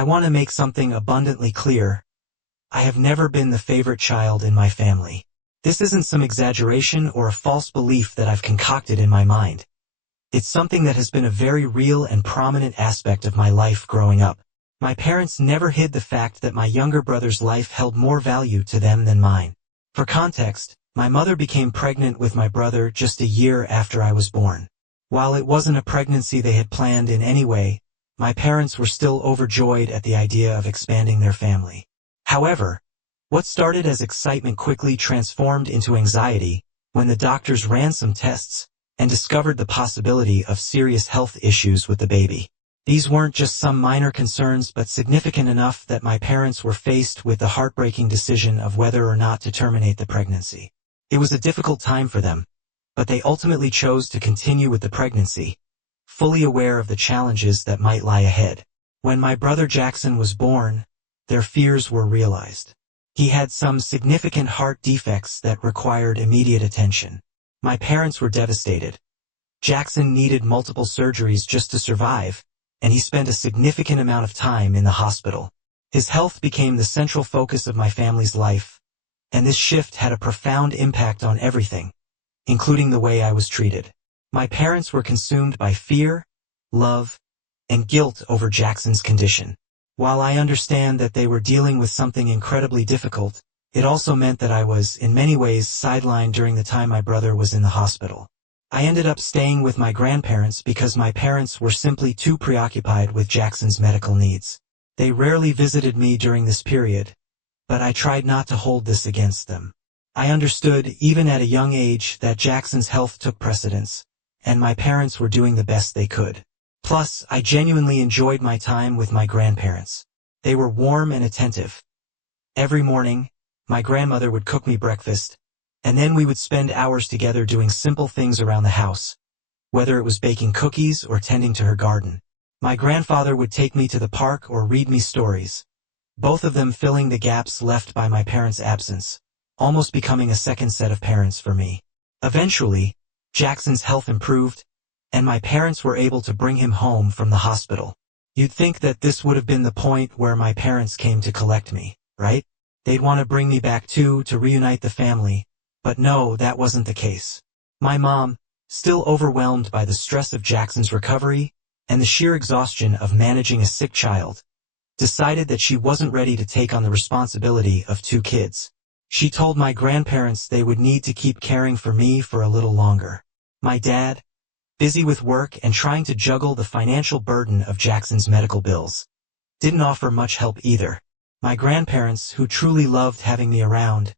I want to make something abundantly clear. I have never been the favorite child in my family. This isn't some exaggeration or a false belief that I've concocted in my mind. It's something that has been a very real and prominent aspect of my life growing up. My parents never hid the fact that my younger brother's life held more value to them than mine. For context, my mother became pregnant with my brother just a year after I was born. While it wasn't a pregnancy they had planned in any way, my parents were still overjoyed at the idea of expanding their family. However, what started as excitement quickly transformed into anxiety when the doctors ran some tests and discovered the possibility of serious health issues with the baby. These weren't just some minor concerns but significant enough that my parents were faced with the heartbreaking decision of whether or not to terminate the pregnancy. It was a difficult time for them, but they ultimately chose to continue with the pregnancy, fully aware of the challenges that might lie ahead. When my brother Jackson was born, their fears were realized. He had some significant heart defects that required immediate attention. My parents were devastated. Jackson needed multiple surgeries just to survive, and he spent a significant amount of time in the hospital. His health became the central focus of my family's life, and this shift had a profound impact on everything, including the way I was treated. My parents were consumed by fear, love, and guilt over Jackson's condition. While I understand that they were dealing with something incredibly difficult, it also meant that I was, in many ways, sidelined during the time my brother was in the hospital. I ended up staying with my grandparents because my parents were simply too preoccupied with Jackson's medical needs. They rarely visited me during this period, but I tried not to hold this against them. I understood, even at a young age, that Jackson's health took precedence, and my parents were doing the best they could. Plus, I genuinely enjoyed my time with my grandparents. They were warm and attentive. Every morning, my grandmother would cook me breakfast, and then we would spend hours together doing simple things around the house, whether it was baking cookies or tending to her garden. My grandfather would take me to the park or read me stories, both of them filling the gaps left by my parents' absence, almost becoming a second set of parents for me. Eventually, Jackson's health improved, and my parents were able to bring him home from the hospital. You'd think that this would have been the point where my parents came to collect me, right? They'd want to bring me back too, to reunite the family, but no, that wasn't the case. My mom, still overwhelmed by the stress of Jackson's recovery and the sheer exhaustion of managing a sick child, decided that she wasn't ready to take on the responsibility of 2 kids. She told my grandparents they would need to keep caring for me for a little longer. My dad, busy with work and trying to juggle the financial burden of Jackson's medical bills, didn't offer much help either. My grandparents, who truly loved having me around,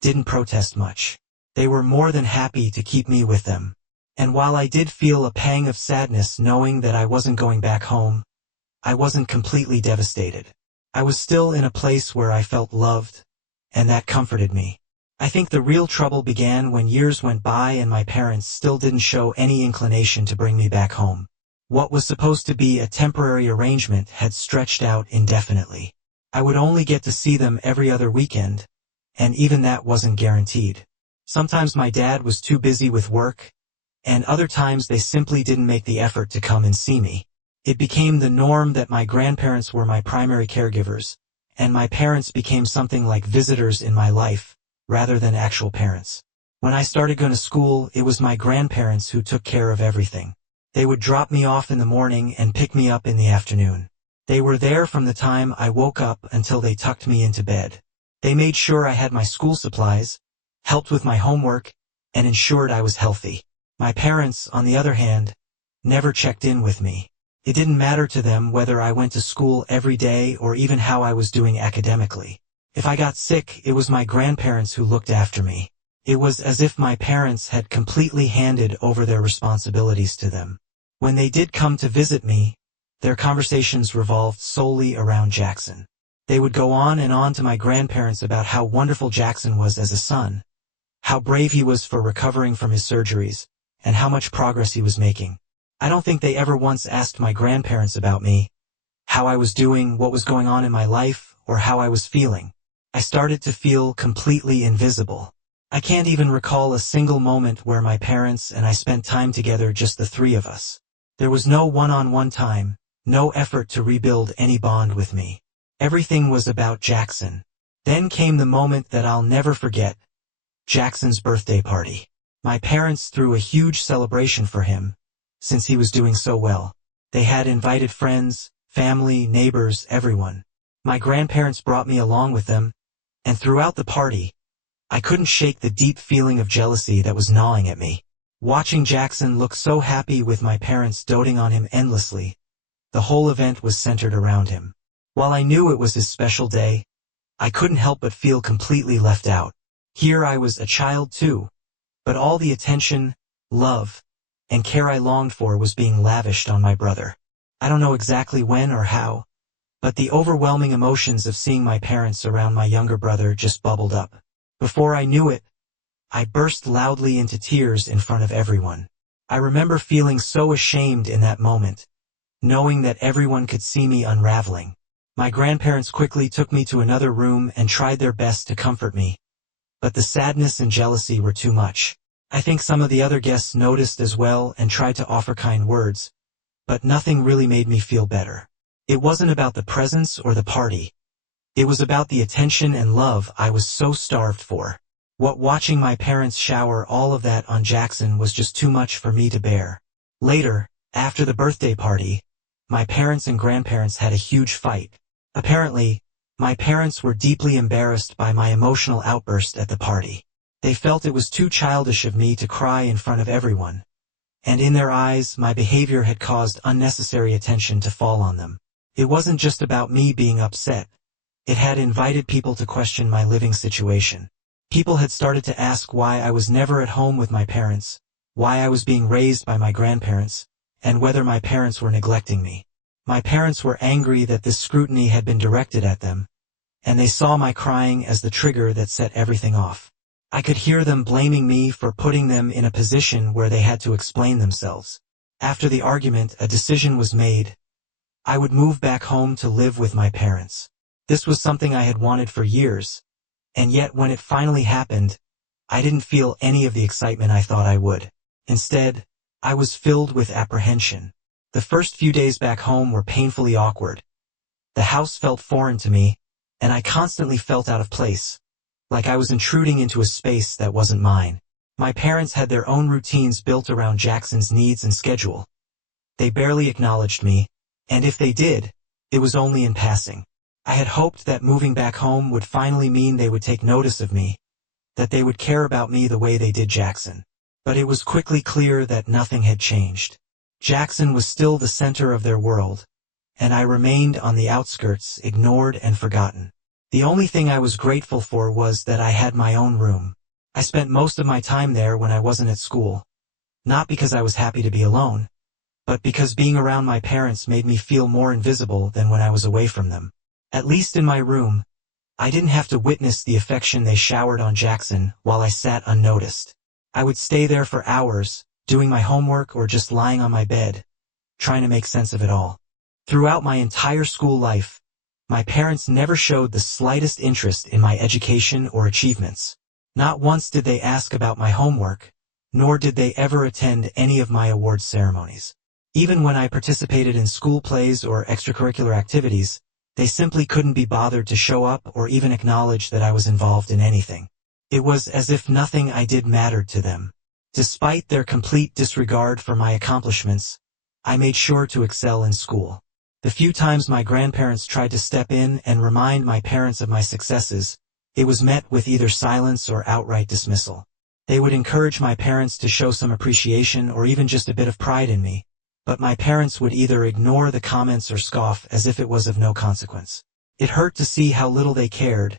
didn't protest much. They were more than happy to keep me with them. And while I did feel a pang of sadness knowing that I wasn't going back home, I wasn't completely devastated. I was still in a place where I felt loved, and that comforted me. I think the real trouble began when years went by and my parents still didn't show any inclination to bring me back home. What was supposed to be a temporary arrangement had stretched out indefinitely. I would only get to see them every other weekend, and even that wasn't guaranteed. Sometimes my dad was too busy with work, and other times they simply didn't make the effort to come and see me. It became the norm that my grandparents were my primary caregivers, and my parents became something like visitors in my life, rather than actual parents. When I started going to school, it was my grandparents who took care of everything. They would drop me off in the morning and pick me up in the afternoon. They were there from the time I woke up until they tucked me into bed. They made sure I had my school supplies, helped with my homework, and ensured I was healthy. My parents, on the other hand, never checked in with me. It didn't matter to them whether I went to school every day or even how I was doing academically. If I got sick, it was my grandparents who looked after me. It was as if my parents had completely handed over their responsibilities to them. When they did come to visit me, their conversations revolved solely around Jackson. They would go on and on to my grandparents about how wonderful Jackson was as a son, how brave he was for recovering from his surgeries, and how much progress he was making. I don't think they ever once asked my grandparents about me, how I was doing, what was going on in my life, or how I was feeling. I started to feel completely invisible. I can't even recall a single moment where my parents and I spent time together, just the 3 of us. There was no one-on-one time, no effort to rebuild any bond with me. Everything was about Jackson. Then came the moment that I'll never forget, Jackson's birthday party. My parents threw a huge celebration for him, since he was doing so well. They had invited friends, family, neighbors, everyone. My grandparents brought me along with them, and throughout the party, I couldn't shake the deep feeling of jealousy that was gnawing at me. Watching Jackson look so happy with my parents doting on him endlessly, the whole event was centered around him. While I knew it was his special day, I couldn't help but feel completely left out. Here I was a child too, but all the attention, love, and care I longed for was being lavished on my brother. I don't know exactly when or how, but the overwhelming emotions of seeing my parents around my younger brother just bubbled up. Before I knew it, I burst loudly into tears in front of everyone. I remember feeling so ashamed in that moment, knowing that everyone could see me unraveling. My grandparents quickly took me to another room and tried their best to comfort me, but the sadness and jealousy were too much. I think some of the other guests noticed as well and tried to offer kind words, but nothing really made me feel better. It wasn't about the presents or the party. It was about the attention and love I was so starved for. Watching my parents shower all of that on Jackson was just too much for me to bear. Later, after the birthday party, my parents and grandparents had a huge fight. Apparently, my parents were deeply embarrassed by my emotional outburst at the party. They felt it was too childish of me to cry in front of everyone, and in their eyes my behavior had caused unnecessary attention to fall on them. It wasn't just about me being upset. It had invited people to question my living situation. People had started to ask why I was never at home with my parents, why I was being raised by my grandparents, and whether my parents were neglecting me. My parents were angry that this scrutiny had been directed at them, and they saw my crying as the trigger that set everything off. I could hear them blaming me for putting them in a position where they had to explain themselves. After the argument, a decision was made. I would move back home to live with my parents. This was something I had wanted for years, and yet when it finally happened, I didn't feel any of the excitement I thought I would. Instead, I was filled with apprehension. The first few days back home were painfully awkward. The house felt foreign to me, and I constantly felt out of place, like I was intruding into a space that wasn't mine. My parents had their own routines built around Jackson's needs and schedule. They barely acknowledged me, and if they did, it was only in passing. I had hoped that moving back home would finally mean they would take notice of me, that they would care about me the way they did Jackson. But it was quickly clear that nothing had changed. Jackson was still the center of their world, and I remained on the outskirts, ignored and forgotten. The only thing I was grateful for was that I had my own room. I spent most of my time there when I wasn't at school, not because I was happy to be alone, but because being around my parents made me feel more invisible than when I was away from them. At least in my room, I didn't have to witness the affection they showered on Jackson while I sat unnoticed. I would stay there for hours, doing my homework or just lying on my bed, trying to make sense of it all. Throughout my entire school life, my parents never showed the slightest interest in my education or achievements. Not once did they ask about my homework, nor did they ever attend any of my awards ceremonies. Even when I participated in school plays or extracurricular activities, they simply couldn't be bothered to show up or even acknowledge that I was involved in anything. It was as if nothing I did mattered to them. Despite their complete disregard for my accomplishments, I made sure to excel in school. The few times my grandparents tried to step in and remind my parents of my successes, it was met with either silence or outright dismissal. They would encourage my parents to show some appreciation or even just a bit of pride in me, but my parents would either ignore the comments or scoff as if it was of no consequence. It hurt to see how little they cared,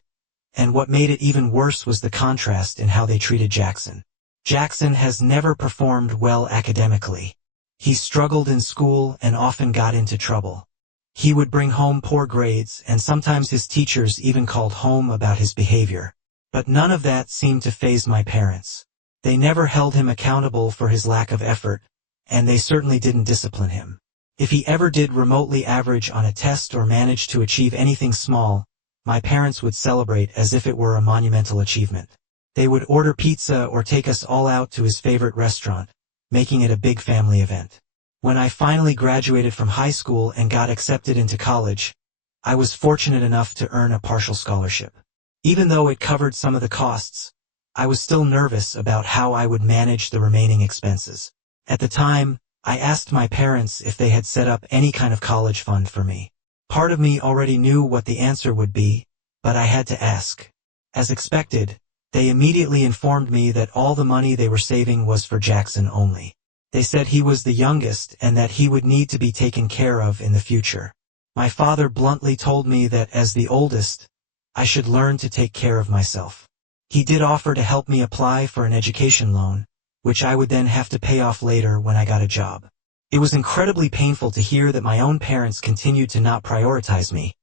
and what made it even worse was the contrast in how they treated Jackson. Jackson has never performed well academically. He struggled in school and often got into trouble. He would bring home poor grades, and sometimes his teachers even called home about his behavior. But none of that seemed to faze my parents. They never held him accountable for his lack of effort, and they certainly didn't discipline him. If he ever did remotely average on a test or managed to achieve anything small, my parents would celebrate as if it were a monumental achievement. They would order pizza or take us all out to his favorite restaurant, making it a big family event. When I finally graduated from high school and got accepted into college, I was fortunate enough to earn a partial scholarship. Even though it covered some of the costs, I was still nervous about how I would manage the remaining expenses. At the time, I asked my parents if they had set up any kind of college fund for me. Part of me already knew what the answer would be, but I had to ask. As expected, they immediately informed me that all the money they were saving was for Jackson only. They said he was the youngest and that he would need to be taken care of in the future. My father bluntly told me that as the oldest, I should learn to take care of myself. He did offer to help me apply for an education loan, which I would then have to pay off later when I got a job. It was incredibly painful to hear that my own parents continued to not prioritize me,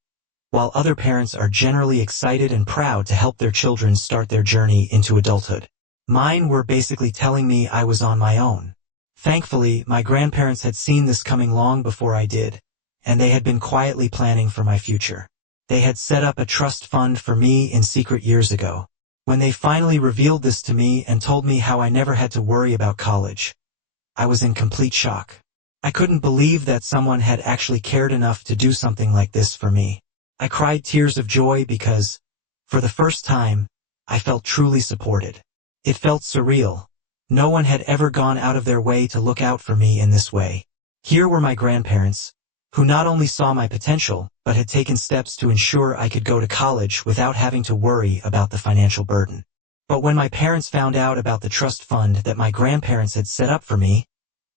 while other parents are generally excited and proud to help their children start their journey into adulthood. Mine were basically telling me I was on my own. Thankfully, my grandparents had seen this coming long before I did, and they had been quietly planning for my future. They had set up a trust fund for me in secret years ago. When they finally revealed this to me and told me how I never had to worry about college, I was in complete shock. I couldn't believe that someone had actually cared enough to do something like this for me. I cried tears of joy because, for the first time, I felt truly supported. It felt surreal. No one had ever gone out of their way to look out for me in this way. Here were my grandparents, who not only saw my potential, but had taken steps to ensure I could go to college without having to worry about the financial burden. But when my parents found out about the trust fund that my grandparents had set up for me,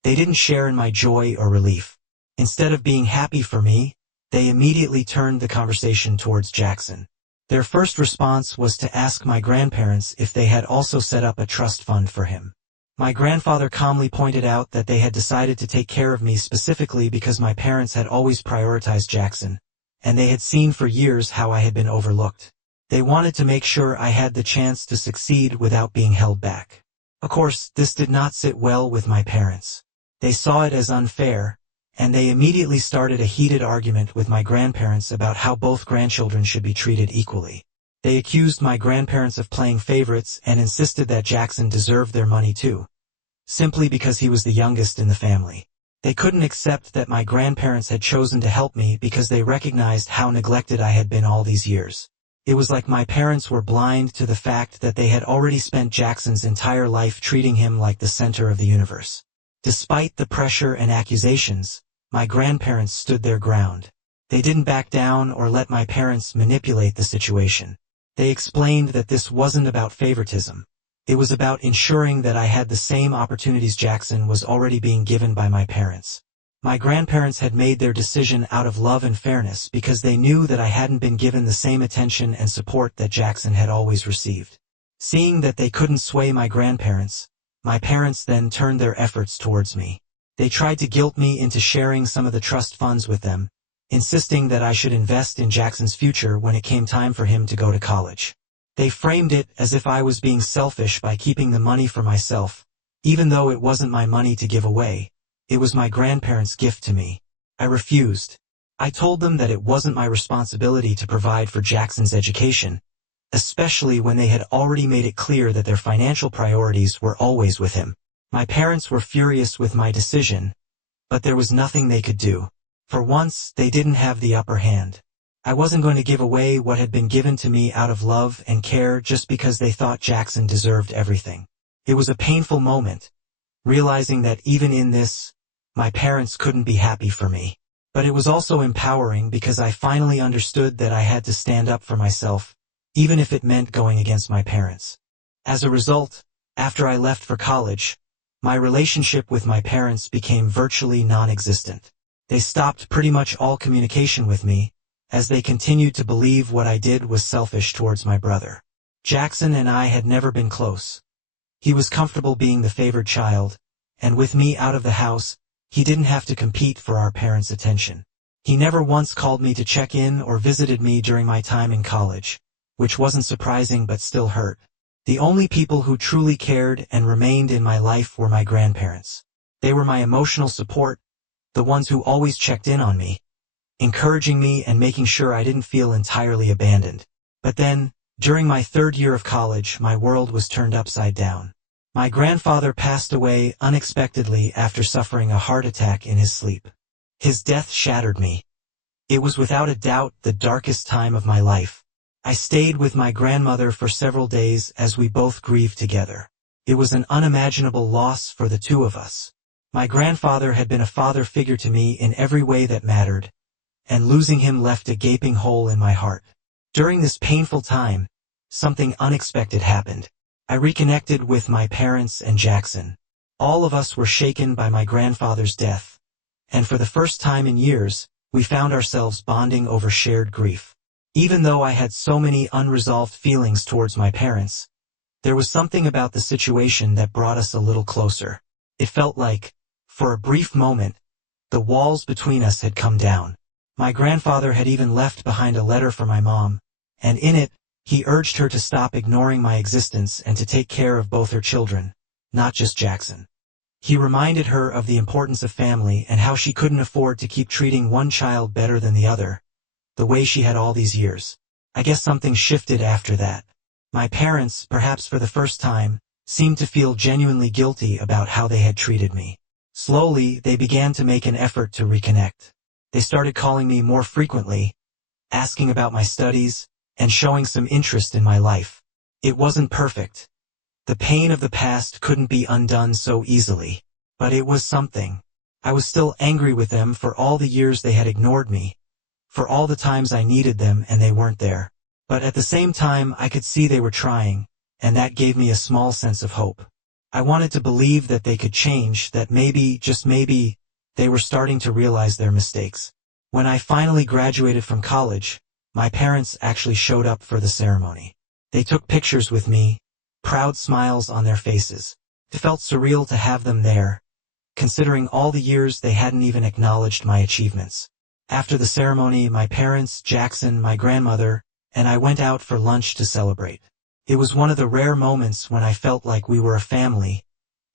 they didn't share in my joy or relief. Instead of being happy for me, they immediately turned the conversation towards Jackson. Their first response was to ask my grandparents if they had also set up a trust fund for him. My grandfather calmly pointed out that they had decided to take care of me specifically because my parents had always prioritized Jackson, and they had seen for years how I had been overlooked. They wanted to make sure I had the chance to succeed without being held back. Of course, this did not sit well with my parents. They saw it as unfair, and they immediately started a heated argument with my grandparents about how both grandchildren should be treated equally. They accused my grandparents of playing favorites and insisted that Jackson deserved their money too, simply because he was the youngest in the family. They couldn't accept that my grandparents had chosen to help me because they recognized how neglected I had been all these years. It was like my parents were blind to the fact that they had already spent Jackson's entire life treating him like the center of the universe. Despite the pressure and accusations, my grandparents stood their ground. They didn't back down or let my parents manipulate the situation. They explained that this wasn't about favoritism. It was about ensuring that I had the same opportunities Jackson was already being given by my parents. My grandparents had made their decision out of love and fairness because they knew that I hadn't been given the same attention and support that Jackson had always received. Seeing that they couldn't sway my grandparents, my parents then turned their efforts towards me. They tried to guilt me into sharing some of the trust funds with them, insisting that I should invest in Jackson's future when it came time for him to go to college. They framed it as if I was being selfish by keeping the money for myself, even though it wasn't my money to give away. It was my grandparents' gift to me. I refused. I told them that it wasn't my responsibility to provide for Jackson's education, especially when they had already made it clear that their financial priorities were always with him. My parents were furious with my decision, but there was nothing they could do. For once, they didn't have the upper hand. I wasn't going to give away what had been given to me out of love and care just because they thought Jackson deserved everything. It was a painful moment, realizing that even in this, my parents couldn't be happy for me. But it was also empowering because I finally understood that I had to stand up for myself, even if it meant going against my parents. As a result, after I left for college, my relationship with my parents became virtually non-existent. They stopped pretty much all communication with me, as they continued to believe what I did was selfish towards my brother. Jackson and I had never been close. He was comfortable being the favored child, and with me out of the house, he didn't have to compete for our parents' attention. He never once called me to check in or visited me during my time in college, which wasn't surprising but still hurt. The only people who truly cared and remained in my life were my grandparents. They were my emotional support, the ones who always checked in on me, encouraging me and making sure I didn't feel entirely abandoned. But then, during my third year of college, my world was turned upside down. My grandfather passed away unexpectedly after suffering a heart attack in his sleep. His death shattered me. It was without a doubt the darkest time of my life. I stayed with my grandmother for several days as we both grieved together. It was an unimaginable loss for the two of us. My grandfather had been a father figure to me in every way that mattered, and losing him left a gaping hole in my heart. During this painful time, something unexpected happened. I reconnected with my parents and Jackson. All of us were shaken by my grandfather's death, and for the first time in years, we found ourselves bonding over shared grief. Even though I had so many unresolved feelings towards my parents, there was something about the situation that brought us a little closer. It felt like, for a brief moment, the walls between us had come down. My grandfather had even left behind a letter for my mom, and in it, he urged her to stop ignoring my existence and to take care of both her children, not just Jackson. He reminded her of the importance of family and how she couldn't afford to keep treating one child better than the other, the way she had all these years. I guess something shifted after that. My parents, perhaps for the first time, seemed to feel genuinely guilty about how they had treated me. Slowly, they began to make an effort to reconnect. They started calling me more frequently, asking about my studies, and showing some interest in my life. It wasn't perfect. The pain of the past couldn't be undone so easily. But it was something. I was still angry with them for all the years they had ignored me, for all the times I needed them and they weren't there. But at the same time I could see they were trying, and that gave me a small sense of hope. I wanted to believe that they could change, that maybe, just maybe, they were starting to realize their mistakes. When I finally graduated from college, my parents actually showed up for the ceremony. They took pictures with me, proud smiles on their faces. It felt surreal to have them there, considering all the years they hadn't even acknowledged my achievements. After the ceremony, my parents, Jackson, my grandmother, and I went out for lunch to celebrate. It was one of the rare moments when I felt like we were a family,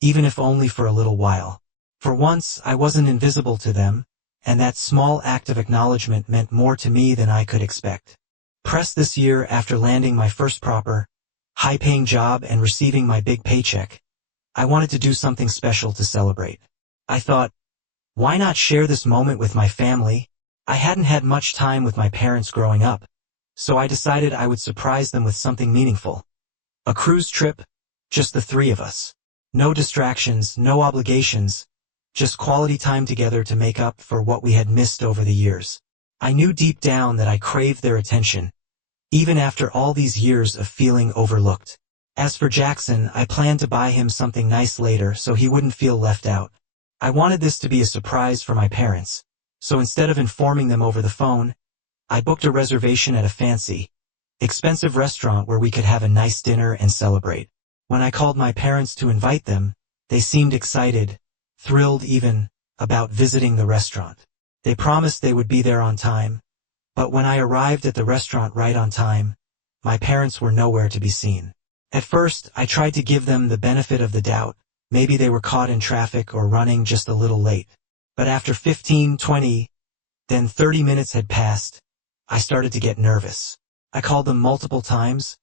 even if only for a little while. For once, I wasn't invisible to them, and that small act of acknowledgement meant more to me than I could expect. Pressed this year after landing my first proper, high-paying job and receiving my big paycheck, I wanted to do something special to celebrate. I thought, why not share this moment with my family? I hadn't had much time with my parents growing up, so I decided I would surprise them with something meaningful. A cruise trip, just the three of us. No distractions, no obligations, just quality time together to make up for what we had missed over the years. I knew deep down that I craved their attention, even after all these years of feeling overlooked. As for Jackson, I planned to buy him something nice later so he wouldn't feel left out. I wanted this to be a surprise for my parents, so instead of informing them over the phone, I booked a reservation at a fancy, expensive restaurant where we could have a nice dinner and celebrate. When I called my parents to invite them, they seemed excited, thrilled even, about visiting the restaurant. They promised they would be there on time, but when I arrived at the restaurant right on time, my parents were nowhere to be seen. At first, I tried to give them the benefit of the doubt. Maybe they were caught in traffic or running just a little late. But after 15, 20, then 30 minutes had passed, I started to get nervous. I called them multiple times,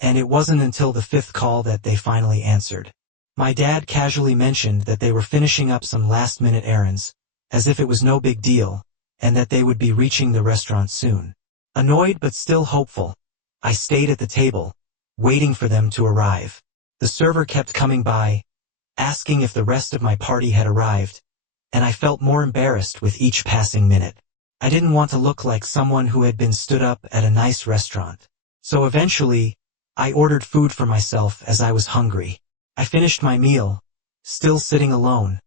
and it wasn't until the fifth call that they finally answered. My dad casually mentioned that they were finishing up some last-minute errands, as if it was no big deal, and that they would be reaching the restaurant soon. Annoyed but still hopeful, I stayed at the table, waiting for them to arrive. The server kept coming by, asking if the rest of my party had arrived, and I felt more embarrassed with each passing minute. I didn't want to look like someone who had been stood up at a nice restaurant. So eventually, I ordered food for myself as I was hungry. I finished my meal, still sitting alone,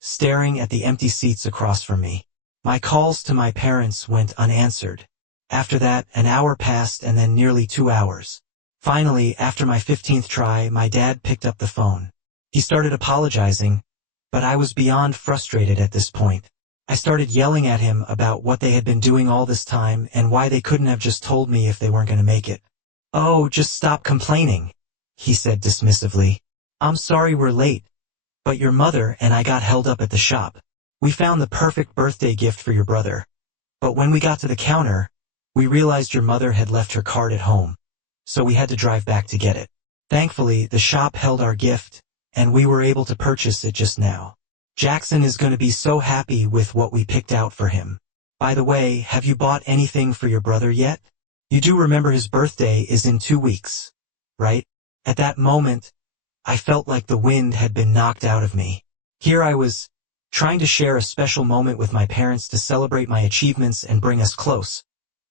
staring at the empty seats across from me. My calls to my parents went unanswered. After that, an hour passed and then nearly 2 hours. Finally, after my 15th try, my dad picked up the phone. He started apologizing, but I was beyond frustrated at this point. I started yelling at him about what they had been doing all this time and why they couldn't have just told me if they weren't going to make it. "Oh, just stop complaining," he said dismissively. "I'm sorry we're late, but your mother and I got held up at the shop. We found the perfect birthday gift for your brother. But when we got to the counter, we realized your mother had left her card at home, so we had to drive back to get it. Thankfully, the shop held our gift, and we were able to purchase it just now. Jackson is going to be so happy with what we picked out for him. By the way, have you bought anything for your brother yet? You do remember his birthday is in 2 weeks, right? At that moment, I felt like the wind had been knocked out of me. Here I was, trying to share a special moment with my parents to celebrate my achievements and bring us close.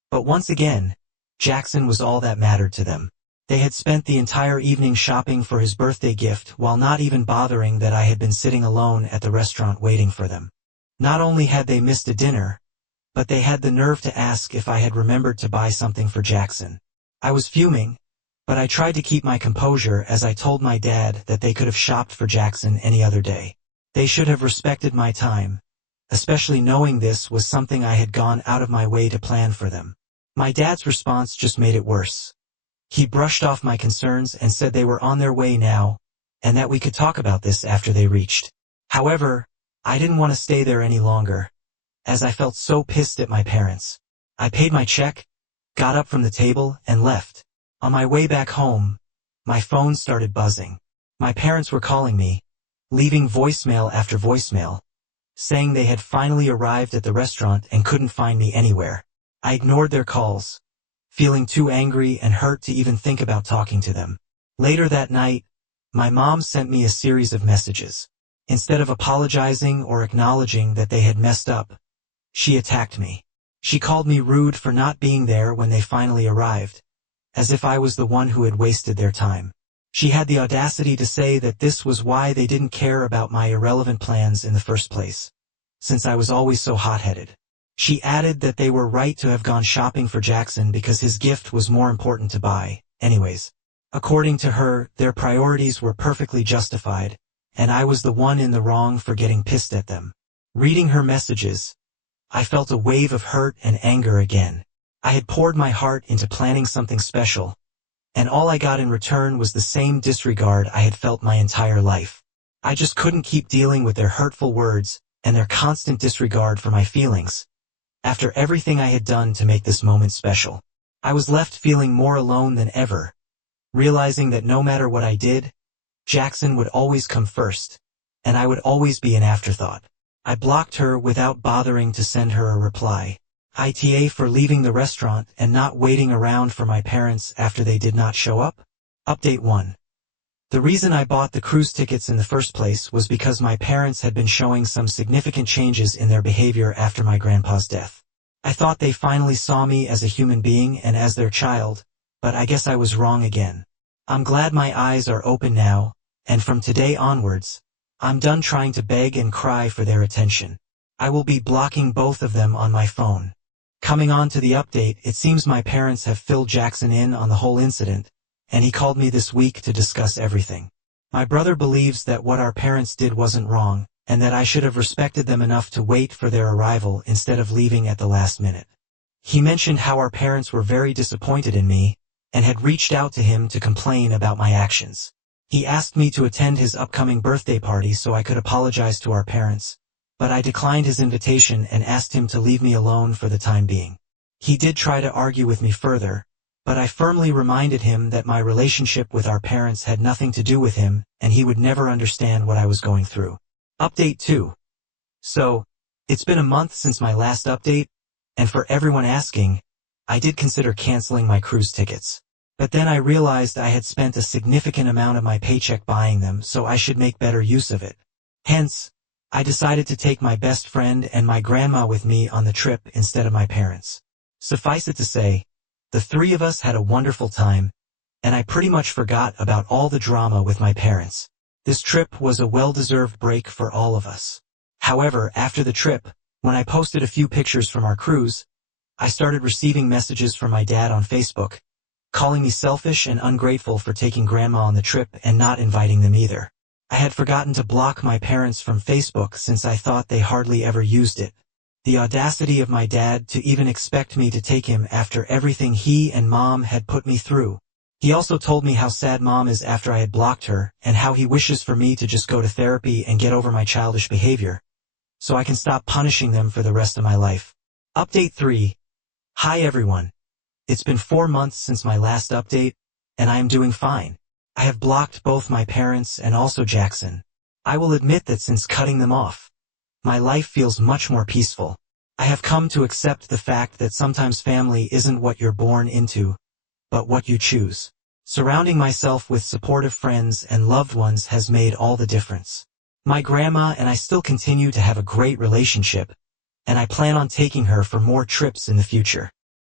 But once again, Jackson was all that mattered to them. They had spent the entire evening shopping for his birthday gift while not even bothering that I had been sitting alone at the restaurant waiting for them. Not only had they missed a dinner, but they had the nerve to ask if I had remembered to buy something for Jackson. I was fuming, but I tried to keep my composure as I told my dad that they could have shopped for Jackson any other day. They should have respected my time, especially knowing this was something I had gone out of my way to plan for them. My dad's response just made it worse. He brushed off my concerns and said they were on their way now, and that we could talk about this after they reached. However, I didn't want to stay there any longer, as I felt so pissed at my parents. I paid my check, got up from the table, and left. On my way back home, my phone started buzzing. My parents were calling me, leaving voicemail after voicemail, saying they had finally arrived at the restaurant and couldn't find me anywhere. I ignored their calls, feeling too angry and hurt to even think about talking to them. Later that night, my mom sent me a series of messages. Instead of apologizing or acknowledging that they had messed up, she attacked me. She called me rude for not being there when they finally arrived, as if I was the one who had wasted their time. She had the audacity to say that this was why they didn't care about my irrelevant plans in the first place, since I was always so hot-headed. She added that they were right to have gone shopping for Jackson because his gift was more important to buy, anyways. According to her, their priorities were perfectly justified, and I was the one in the wrong for getting pissed at them. Reading her messages, I felt a wave of hurt and anger again. I had poured my heart into planning something special, and all I got in return was the same disregard I had felt my entire life. I just couldn't keep dealing with their hurtful words and their constant disregard for my feelings. After everything I had done to make this moment special, I was left feeling more alone than ever, realizing that no matter what I did, Jackson would always come first, and I would always be an afterthought. I blocked her without bothering to send her a reply. ITA for leaving the restaurant and not waiting around for my parents after they did not show up? Update 1. The reason I bought the cruise tickets in the first place was because my parents had been showing some significant changes in their behavior after my grandpa's death. I thought they finally saw me as a human being and as their child, but I guess I was wrong again. I'm glad my eyes are open now, and from today onwards, I'm done trying to beg and cry for their attention. I will be blocking both of them on my phone. Coming on to the update, it seems my parents have filled Jackson in on the whole incident, and he called me this week to discuss everything. My brother believes that what our parents did wasn't wrong, and that I should have respected them enough to wait for their arrival instead of leaving at the last minute. He mentioned how our parents were very disappointed in me, and had reached out to him to complain about my actions. He asked me to attend his upcoming birthday party so I could apologize to our parents, but I declined his invitation and asked him to leave me alone for the time being. He did try to argue with me further, but I firmly reminded him that my relationship with our parents had nothing to do with him, and he would never understand what I was going through. Update 2. So, it's been a month since my last update, and for everyone asking, I did consider canceling my cruise tickets. But then I realized I had spent a significant amount of my paycheck buying them, so I should make better use of it. Hence, I decided to take my best friend and my grandma with me on the trip instead of my parents. Suffice it to say, the three of us had a wonderful time, and I pretty much forgot about all the drama with my parents. This trip was a well-deserved break for all of us. However, after the trip, when I posted a few pictures from our cruise, I started receiving messages from my dad on Facebook, calling me selfish and ungrateful for taking grandma on the trip and not inviting them either. I had forgotten to block my parents from Facebook since I thought they hardly ever used it. The audacity of my dad to even expect me to take him after everything he and mom had put me through. He also told me how sad mom is after I had blocked her, and how he wishes for me to just go to therapy and get over my childish behavior, so I can stop punishing them for the rest of my life. Update 3. Hi everyone. It's been 4 months since my last update, and I am doing fine. I have blocked both my parents and also Jackson. I will admit that since cutting them off, my life feels much more peaceful. I have come to accept the fact that sometimes family isn't what you're born into, but what you choose. Surrounding myself with supportive friends and loved ones has made all the difference. My grandma and I still continue to have a great relationship, and I plan on taking her for more trips in the future.